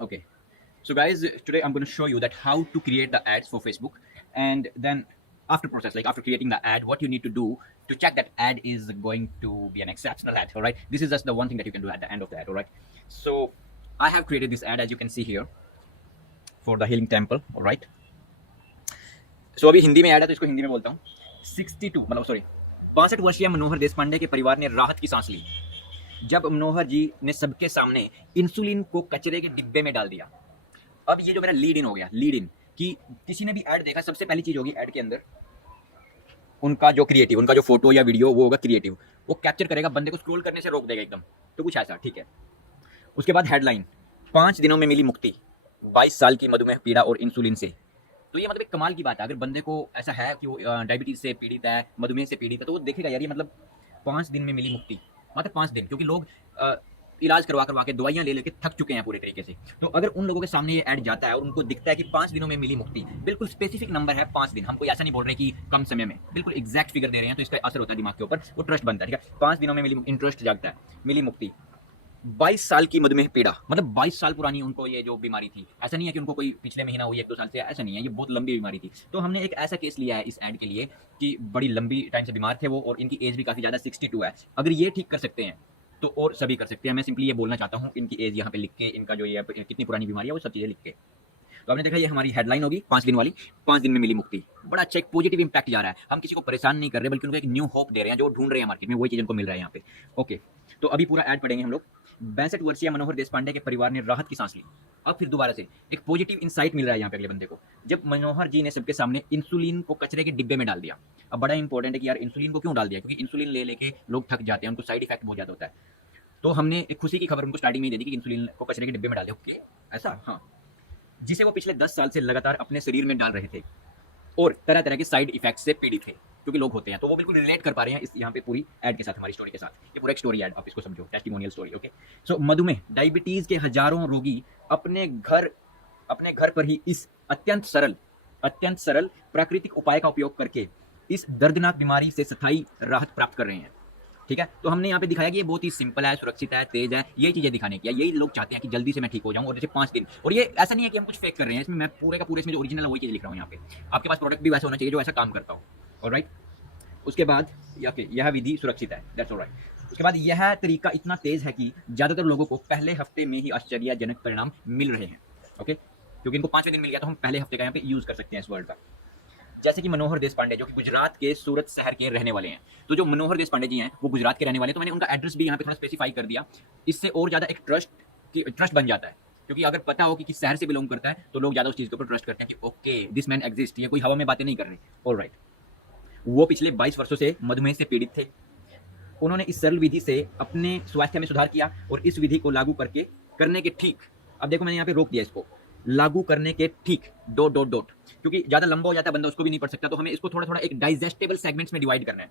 Okay. So guys, today I'm going to show you that how to create the ads for Facebook, and then after process, like after creating the ad, what you need to do to check that ad is going to be an exceptional ad. All right. This is just the one thing that you can do at the end of the ad. All right. So I have created this ad as you can see here for the healing temple. All right. So अभी हिंदी में add है तो इसको हिंदी में बोलता हूँ 62 मतलब sorry 65 वर्षीय मनोहर देशपांडे के परिवार ने राहत की सांस ली जब मनोहर जी ने सबके सामने इंसुलिन को कचरे के डिब्बे में डाल दिया। अब ये जो मेरा लीड इन हो गया, लीड इन कि किसी ने भी ऐड देखा, सबसे पहली चीज होगी ऐड के अंदर उनका जो क्रिएटिव, उनका जो फोटो या वीडियो वो होगा क्रिएटिव, वो कैप्चर करेगा, बंदे को स्क्रॉल करने से रोक देगा एकदम, तो कुछ ऐसा ठीक है। उसके बाद हेडलाइन 5 दिनों में मिली मुक्ति 22 साल की मधुमेह पीड़ा और इंसुलिन से। तो ये मतलब एक कमाल की बात है, अगर बंदे को ऐसा है कि वो डायबिटीज से पीड़ित है, मधुमेह से पीड़ित है, तो वो देखेगा यार ये मतलब 5 दिन में मिली मुक्ति, मतलब 5 दिन, क्योंकि लोग इलाज करवा करवा के दवाइयां ले लेके थक चुके हैं पूरे तरीके से। तो अगर उन लोगों के सामने ये ऐड जाता है और उनको दिखता है कि 5 दिनों में मिली मुक्ति, बिल्कुल स्पेसिफिक नंबर है 5 दिन, हम कोई ऐसा नहीं बोल रहे कि कम समय में, बिल्कुल एग्जैक्ट फिगर दे रहे हैं, तो इसका असर होता है दिमाग के ऊपर, वो ट्रस्ट बनता है। ठीक है, 5 दिनों में मिली, इंटरेस्ट जागता है, मिली मुक्ति। 22 साल की मधुमेह पीड़ा, मतलब 22 साल पुरानी उनको ये जो बीमारी थी, ऐसा नहीं है कि उनको कोई पिछले महीना हुई 1-2 साल से, ऐसा नहीं है, ये बहुत लंबी बीमारी थी। तो हमने एक ऐसा केस लिया है इस ऐड के लिए कि बड़ी लंबी टाइम से बीमार थे वो, और इनकी एज भी काफी ज्यादा 62 है। अगर ये ठीक कर सकते हैं तो और सभी कर सकते हैं। मैं सिंपली ये बोलना चाहता हूँ, इनकी एज यहाँ पे लिख के, इनका जो ये कितनी पुरानी बीमारी है वो सब चीजें लिख के। तो आपने देखा ये हमारी हेडलाइन होगी 5 दिन वाली, 5 दिन में मिली मुक्ति। बड़ा अच्छा एक पॉजिटिव इंपैक्ट जा रहा है, हम किसी को परेशान नहीं कर रहे बल्कि उनको एक न्यू होप दे रहे हैं, जो ढूंढ रहे हैं मार्केट में, वही चीज उनको मिल रहा है यहाँ पे। ओके, तो अभी पूरा ऐड पढ़ेंगे हम लोग। 62 वर्षीय मनोहर देशपांडे के परिवार ने राहत की सांस ली। अब फिर दोबारा से एक पॉजिटिव इंसाइट मिल रहा है यहाँ पे अगले बंदे को, जब मनोहर जी ने सबके सामने इंसुलिन को कचरे के डिब्बे में डाल दिया। अब बड़ा इंपॉर्टेंट है कि यार इंसुलिन को क्यों डाल दिया, क्योंकि इंसुलिन ले लेके लोग थक जाते हैं, उनको साइड इफेक्ट बहुत ज्यादा होता है। तो हमने एक खुशी की खबर उनको स्टार्टिंग में ही दे दी कि इंसुलिन को कचरे के डिब्बे में डाल दिया। ओके, ऐसा, हाँ, जिसे वो पिछले 10 साल से लगातार अपने शरीर में डाल रहे थे और तरह तरह के साइड इफेक्ट से पीड़ित थे, क्योंकि लोग होते हैं, तो वो बिल्कुल रिलेट कर पा रहे हैं इस यहाँ पे पूरी ऐड के साथ, हमारी स्टोरी के साथ। ये पूरा एक स्टोरी ऐड, आप इसको समझो, टेस्टिमोनियल स्टोरी। ओके, सो मधुमेह डायबिटीज के हजारों रोगी अपने घर पर ही इस अत्यंत सरल प्राकृतिक उपाय का उपयोग करके इस दर्दनाक बीमारी से स्थायी राहत प्राप्त कर रहे हैं। ठीक है, तो हमने यहाँ पे दिखाया कि ये बहुत ही सिंपल है, सुरक्षित है, तेज है, यही चीजें दिखाने की है, यही लोग चाहते हैं कि जल्दी से मैं ठीक हो जाऊं, और जैसे 5 दिन। और ये ऐसा नहीं है कि हम कुछ फेक कर रहे हैं, इसमें मैं पूरे का पूरे इसमें जो ओरिजिनल है वही चीज लिख रहा हूँ यहाँ पे। आपके पास प्रोडक्ट भी वैसा होना चाहिए जो ऐसा काम करता हो। ऑलराइट, उसके बाद यह विधि सुरक्षित है, दैट्स ऑलराइट। उसके बाद यह तरीका इतना तेज है कि ज्यादातर लोगों को पहले हफ्ते में ही आश्चर्यजनक परिणाम मिल रहे हैं। ओके, क्योंकि इनको 5वें दिन मिल गया, तो हम पहले हफ्ते का यहाँ पे यूज कर सकते हैं इस वर्ड का। जैसे कि मनोहर देशपांडे जो कि गुजरात के सूरत शहर के रहने वाले हैं, तो जो मनोहर देशपांडे जी हैं वो गुजरात के रहने वाले हैं, तो मैंने उनका एड्रेस भी यहाँ पे थोड़ा स्पेसिफाई कर दिया। इससे और ज्यादा एक ट्रस्ट बन जाता है, क्योंकि अगर पता हो कि किस शहर से बिलोंग करता है तो लोग ज्यादा उस चीज के ऊपर ट्रस्ट करते हैं कि ओके दिस मैन एग्जिस्ट, ये कोई हवा में बातें नहीं कर रहे। ऑलराइट, वो पिछले 22 वर्षों से मधुमेह से पीड़ित थे। उन्होंने इस सरल विधि से अपने स्वास्थ्य में सुधार किया, और इस विधि को लागू करने के ठीक, अब देखो मैंने यहाँ पे रोक दिया इसको, लागू करने के ठीक ... क्योंकि ज्यादा लंबा हो जाता है, बंदा उसको भी नहीं पढ़ सकता, तो हमें इसको थोड़ा थोड़ा एक डाइजेस्टेबल सेगमेंट्स में डिवाइड करना है।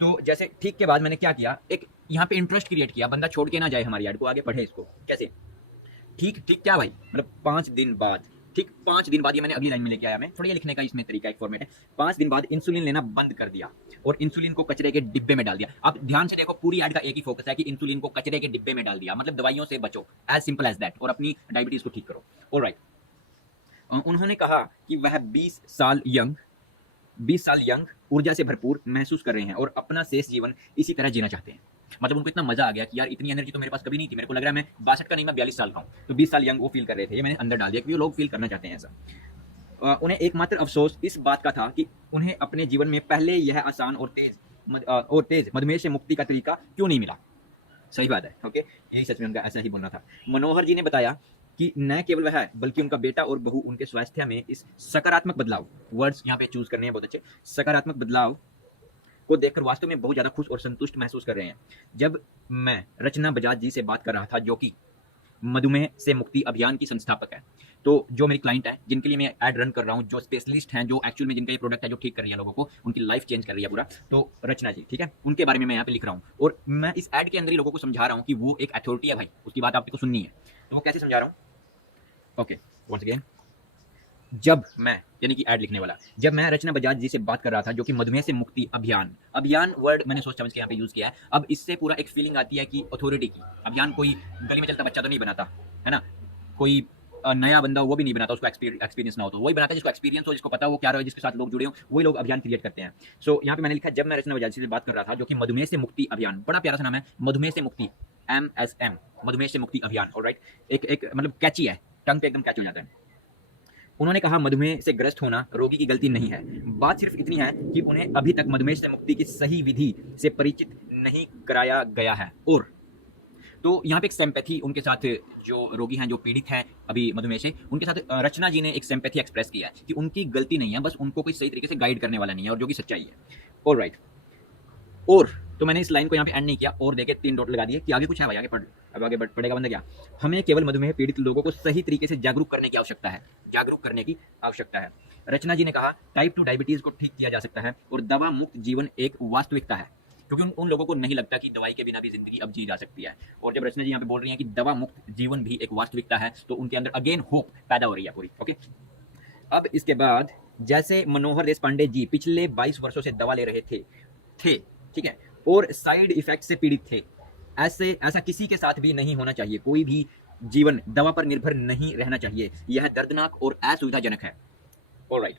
तो जैसे ठीक के बाद मैंने क्या किया, एक यहाँ पे इंटरेस्ट क्रिएट किया, बंदा छोड़ के ना जाए हमारी ऐड को, आगे पढ़े इसको। कैसे ठीक क्या भाई, मतलब 5 दिन बाद, ठीक 5 दिन बाद, ये मैंने अगली लाइन में लेके आया, मैं थोड़ा ये लिखने का इसमें तरीका, एक फॉर्मेट है। 5 दिन बाद इंसुलिन लेना बंद कर दिया और इंसुलिन को कचरे के डिब्बे में डाल दिया। अब ध्यान से देखो, पूरी ऐड का एक ही फोकस है कि इंसुलिन को कचरे के डिब्बे में डाल दिया, मतलब दवाइयों से बचो, एज सिंपल एज दैट, और अपनी डायबिटीज को ठीक करो। ऑलराइट, उन्होंने कहा कि वह 20 साल यंग ऊर्जा से भरपूर महसूस कर रहे हैं और अपना शेष जीवन इसी तरह जीना चाहते हैं। मतलब उनको इतना मजा आ गया कि यार इतनी एनर्जी तो मेरे पास कभी नहीं थी, मेरे को लग रहा है मैं 62 का नहीं, मैं 42 साल का हूँ, तो 20 साल यंग वो फील कर रहे थे। ये मैंने अंदर डाल दिया क्योंकि लोग फील करना चाहते हैं ऐसा। उन्हें एकमात्र अफसोस इस बात का था कि उन्हें अपने जीवन में पहले यह आसान और तेज मधुमेह से मुक्ति का तरीका क्यों नहीं मिला। सही बात है। ओके, यही सच में उनका ऐसा ही बोलना था। मनोहर जी ने बताया कि न केवल वह बल्कि उनका बेटा और बहू उनके स्वास्थ्य में इस सकारात्मक बदलाव, वर्ड्स यहाँ पे चूज करने हैं बहुत अच्छे, सकारात्मक बदलाव को देखकर वास्तव में बहुत ज्यादा खुश और संतुष्ट महसूस कर रहे हैं। जब मैं रचना बजाज जी से बात कर रहा था, जो कि मधुमेह से मुक्ति अभियान की संस्थापक है, तो जो मेरी क्लाइंट है, जिनके लिए मैं ऐड रन कर रहा हूँ, जो स्पेशलिस्ट हैं, जो एक्चुअल में जिनका ये प्रोडक्ट है जो ठीक कर रही है लोगों को, उनकी लाइफ चेंज कर रही है पूरा, तो रचना जी, ठीक है, उनके बारे में मैं यहाँ पे लिख रहा हूँ। और मैं इस ऐड के अंदर ही लोगों को समझा रहा हूँ कि वो एक अथॉरिटी है भाई, उसकी बात आपको सुननी है। तो वो कैसे समझा रहा हूँ, ओके वंस अगेन, जब मैं, यानी कि ऐड लिखने वाला, जब मैं रचना बजाज जी से बात कर रहा था, जो कि मधुमेह से मुक्ति अभियान वर्ड मैंने सोच समझ के यहाँ पे यूज किया है। अब इससे पूरा एक फीलिंग आती है कि अथॉरिटी की, अभियान कोई गली में चलता बच्चा तो नहीं बनाता है ना, कोई नया बंदा वो भी नहीं बनाता, उसको एक्सपीरियंस ना हो, तो वही बनाता है जिसको एक्सपीरियंस हो, जिसको पता हो क्या रहा है, जिसके साथ लोग जुड़े हो, वही लोग अभियान क्रिएट करते हैं। सो यहाँ पे मैंने लिखा, जब मैं रचना बजाज से बात कर रहा था, जो कि मधुमेह से मुक्ति अभियान, बड़ा प्यारा सा नाम है, मधुमेह से मुक्ति, MSM, मधुमेह से मुक्ति अभियान। ऑलराइट, एक मतलब कैची है, टंग पे एकदम कैच हो जाता है। उन्होंने कहा, मधुमेह से ग्रस्त होना रोगी की गलती नहीं है, बात सिर्फ इतनी है कि उन्हें अभी तक मधुमेह से मुक्ति की सही विधि से परिचित नहीं कराया गया है। और तो यहाँ पे एक सिंपैथी उनके साथ, जो रोगी हैं, जो पीड़ित हैं अभी मधुमेह से, उनके साथ रचना जी ने एक सिंपैथी एक्सप्रेस किया है कि उनकी गलती नहीं है, बस उनको कोई सही तरीके से गाइड करने वाला नहीं है, और जो कि सच्चाई है। ऑलराइट, और तो मैंने इस लाइन को यहाँ पे एंड नहीं किया, और देखे 3 डॉट लगा दिए कि आगे कुछ है भाई, आगे पढ़, अब आगे पढ़ेगा बंदा क्या। हमें केवल मधुमेह पीड़ित लोगों को सही तरीके से जागरूक करने की आवश्यकता है, जागरूक करने की आवश्यकता है। रचना जी ने कहा, टाइप 2 डायबिटीज को ठीक किया जा सकता है, और दवा मुक्त जीवन एक वास्तविकता है, क्योंकि उन लोगों को नहीं लगता कि दवाई के बिना भी जिंदगी अब जी जा सकती है। और जब रचना जी यहाँ पे बोल रही हैं कि दवा मुक्त जीवन भी एक वास्तविकता है, तो उनके अंदर अगेन होप पैदा हो रही है पूरी। ओके, अब इसके बाद, जैसे मनोहर देश पांडे जी पिछले 22 वर्षों से दवा ले रहे थे, ठीक है, और साइड इफेक्ट से पीड़ित थे, ऐसा किसी के साथ भी नहीं होना चाहिए। कोई भी जीवन दवा पर निर्भर नहीं रहना चाहिए, यह दर्दनाक और असुविधाजनक है। ऑलराइट,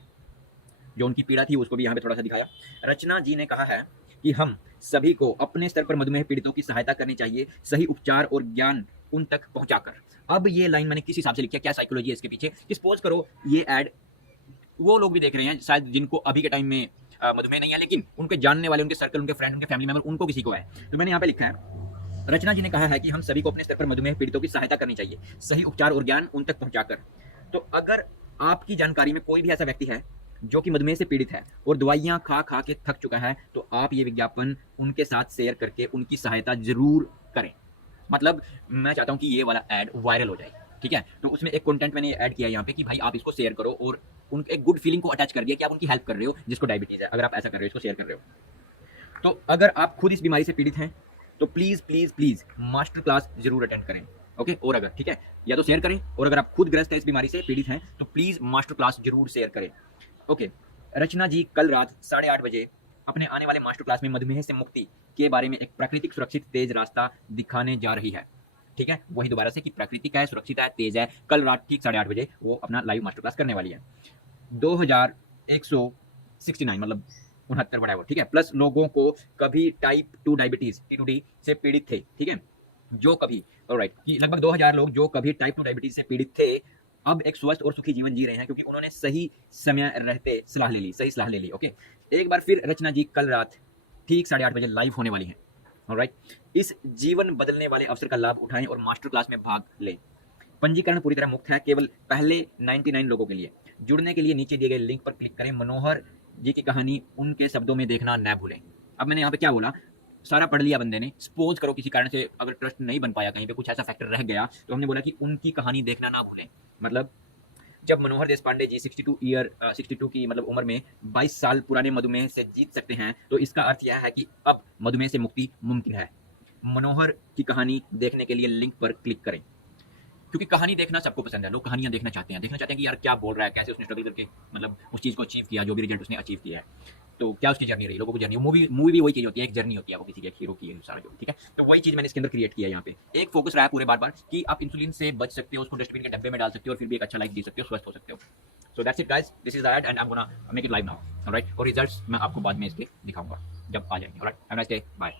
जो उनकी पीड़ा थी उसको भी यहाँ पे थोड़ा सा दिखाया। रचना जी ने कहा है कि हम सभी को अपने स्तर पर मधुमेह पीड़ितों की सहायता करनी चाहिए, सही उपचार और ज्ञान उन तक पहुंचाकर। अब ये लाइन मैंने किस हिसाब से लिखी है, क्या साइकोलॉजी है इसके पीछे, कि सपोज करो ये ऐड वो लोग भी देख रहे हैं शायद जिनको अभी के टाइम में मधुमेह नहीं है, लेकिन उनके जानने वाले, उनके सर्कल, उनके फ्रेंड, उनके फैमिली मेंबर, उनको किसी को है। तो मैंने यहाँ पे लिखा है, रचना जी ने कहा है कि हम सभी को अपने स्तर पर मधुमेह पीड़ितों की सहायता करनी चाहिए, सही उपचार और ज्ञान उन तक पहुंचाकर। तो अगर आपकी जानकारी में कोई भी ऐसा व्यक्ति है जो कि मधुमेह से पीड़ित है और दवाइयां खा खा के थक चुका है, तो आप ये विज्ञापन उनके साथ शेयर करके उनकी सहायता जरूर करें। मतलब मैं चाहता हूं कि ये वाला ऐड वायरल हो जाए, ठीक है। तो उसमें एक कंटेंट मैंने ऐड किया यहाँ पे कि भाई आप इसको शेयर करो, और उन एक गुड फीलिंग को अटैच कर दिया कि आप उनकी हेल्प कर रहे हो जिसको डायबिटीज है। अगर आप ऐसा कर रहे हो, इसको शेयर कर रहे हो, तो अगर आप खुद इस बीमारी से पीड़ित हैं तो please please please master class जरूर अटेंड करें। ओके, और अगर ठीक है, या तो शेयर करें, और अगर आप खुद ग्रस्त हैं, इस बीमारी से पीड़ित हैं, तो प्लीज मास्टर क्लास जरूर शेयर करें। ओके, रचना जी कल रात 8:30 बजे अपने आने वाले मास्टर क्लास में मधुमेह से मुक्ति के बारे में एक प्राकृतिक, सुरक्षित, तेज रास्ता दिखाने जा रही है। ठीक है, वही दोबारा से कि प्राकृतिक है, सुरक्षित है, तेज है। कल रात ठीक 8:30 बजे वो अपना लाइव मास्टर क्लास करने वाली है। 2169 मतलब 69 बढ़ा, ठीक है, प्लस लोगों को कभी टाइप 2 डायबिटीज T2D से पीड़ित थे, ठीक है, जो कभी, ऑलराइट, कि लगभग 2000 लोग जो कभी टाइप 2 डायबिटीज से पीड़ित थे, अब एक स्वस्थ और सुखी जीवन जी रहे हैं, क्योंकि उन्होंने सही समय रहते सलाह ले ली, सही सलाह ले ली। ओके, एक बार फिर रचना जी कल रात ठीक 8:30 बजे लाइव होने वाली हैं। ऑलराइट, इस जीवन बदलने वाले अवसर का लाभ उठाएं और मास्टर क्लास में भाग लें। पंजीकरण पूरी तरह मुफ्त है, केवल पहले 99 लोगों के लिए। जुड़ने के लिए नीचे दिए गए लिंक पर क्लिक करें। मनोहर जी की कहानी उनके शब्दों में देखना न भूलें। अब मैंने यहाँ पे क्या बोला, सारा पढ़ लिया बंदे ने, सपोज करो किसी कारण से अगर ट्रस्ट नहीं बन पाया, कहीं पे कुछ ऐसा फैक्टर रह गया, तो हमने बोला कि उनकी कहानी देखना ना भूलें। मतलब जब मनोहर देश पांडे जी 62 की मतलब उम्र में 22 साल पुराने मधुमेह से जीत सकते हैं, तो इसका अर्थ यह है कि अब मधुमेह से मुक्ति मुमकिन है। मनोहर की कहानी देखने के लिए लिंक पर क्लिक करें, क्योंकि कहानी देखना सबको पसंद है, लोग कहानियां देखना चाहते हैं कि यार क्या बोल रहा है, कैसे उसने स्ट्रगल करके मतलब उस चीज़ को अचीव किया, जो भी रिजल्ट उसने अचीव किया है, तो क्या उसकी जर्नी रही, लोगों को जर्नी, मूवी भी वही चीज़ होती है, एक जर्नी होती है, वो किसी के हीरो की है सारा जो, ठीक है। तो वही चीज़ मैंने इसके अंदर क्रिएट किया। यहाँ पे एक फोकस रहा है पूरे बार कि आप इंसुलिन से बच सकते हो, उसको डस्टबिन के डब्बे में डाल सकते हो, और फिर भी एक अच्छा लाइफ जी सकते हो, स्वस्थ हो सकते हो। So that's it guys, this is the ad and I am gonna make it live now, alright, और रिजल्ट्स मैं आपको बाद में इसके दिखाऊंगा जब आ जाएंगे। Alright, have a nice day, bye.